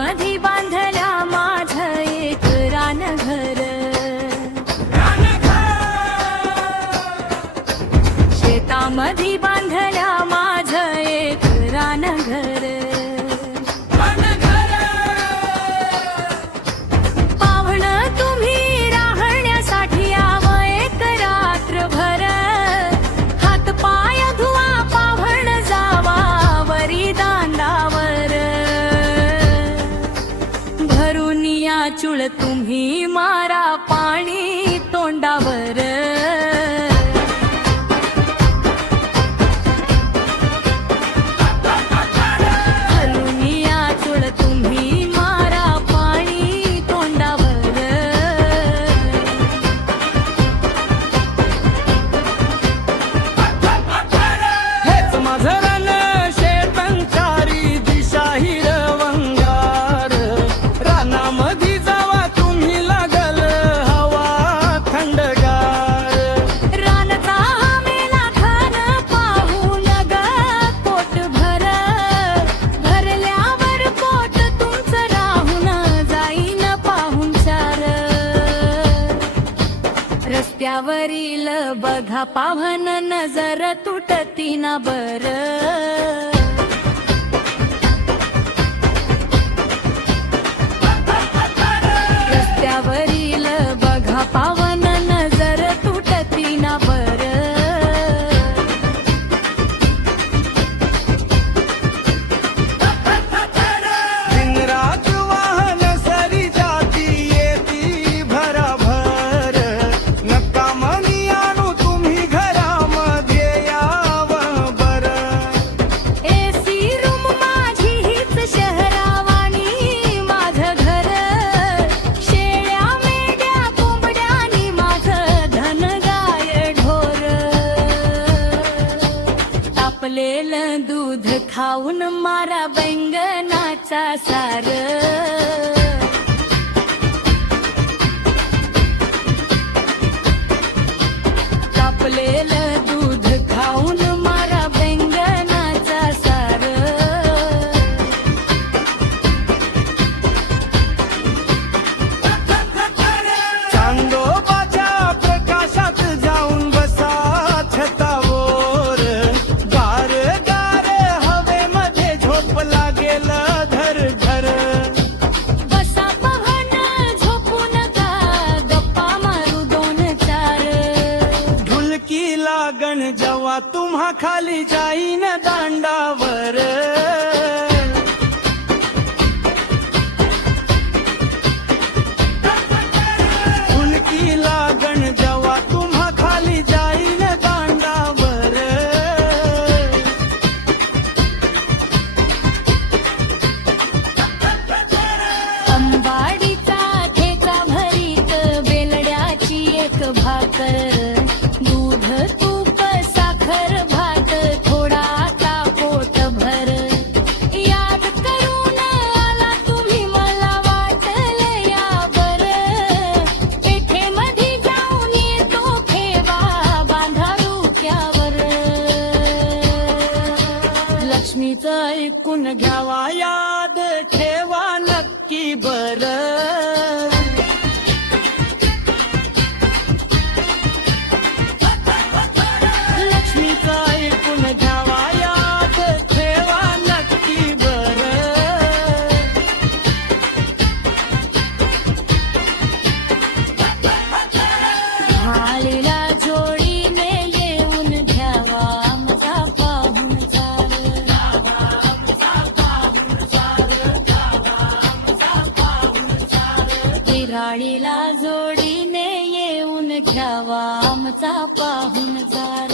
शेतामधी बांधल्या माझ एक रानघर, शेतामधी बांधल्या माझ एक रानघर, पाव्हण तुम्ही राहण्यासाठी यावं एक रात्रभर, हात पाय धुवा पाव्हण जावा वरी दांडावर, भरून या चुळ तुम्ही मारा पाणी तोंडावर, रस्त्यावरील बघा पाव्हण नजर तुटती ना बर, रस्त्यावरील बघा पाव्हण नजर तुटती ना बर, तापलेलं दूध खाऊन मारा बैंगनाचा सार, तापलेलं दूध खाऊन मारा बैंगनाचा सार, चांदोबाच्या प्रकाशात जाऊन बसा छतावर, गार गार हवेमध्ये झोप लागेल धर धर, बसा पाव्हण झोपू नका गप्पा मारू दोन चार, ढुलकी लागण जेव्हा तुम्हा खाली जाईन दांडावर, ढुलकी लागण जेव्हा तुम्हा खाली जाईन दांडावर, अंबाडीचा ठेचा भरीत बेलड्याची एक भाकर, दूध तूप साखर भात थोडा तापोत भर, याद करून आला तुम्ही मला वाटलं यावर, पेठेमध्ये जाऊन येतो ठेवा बांधा डोक्यावर, लक्ष्मीचं ऐकून घ्यावा याद ठेवा नक्की बर, लक्ष्मीचं ऐकून घ्यावा याद ठेवा नक्की बर, भाळीला जोडीने येऊन घ्यावा आमचा पाहुण चार, विराळीला जोडीने येऊन घ्यावा आमचा पाहुण चार.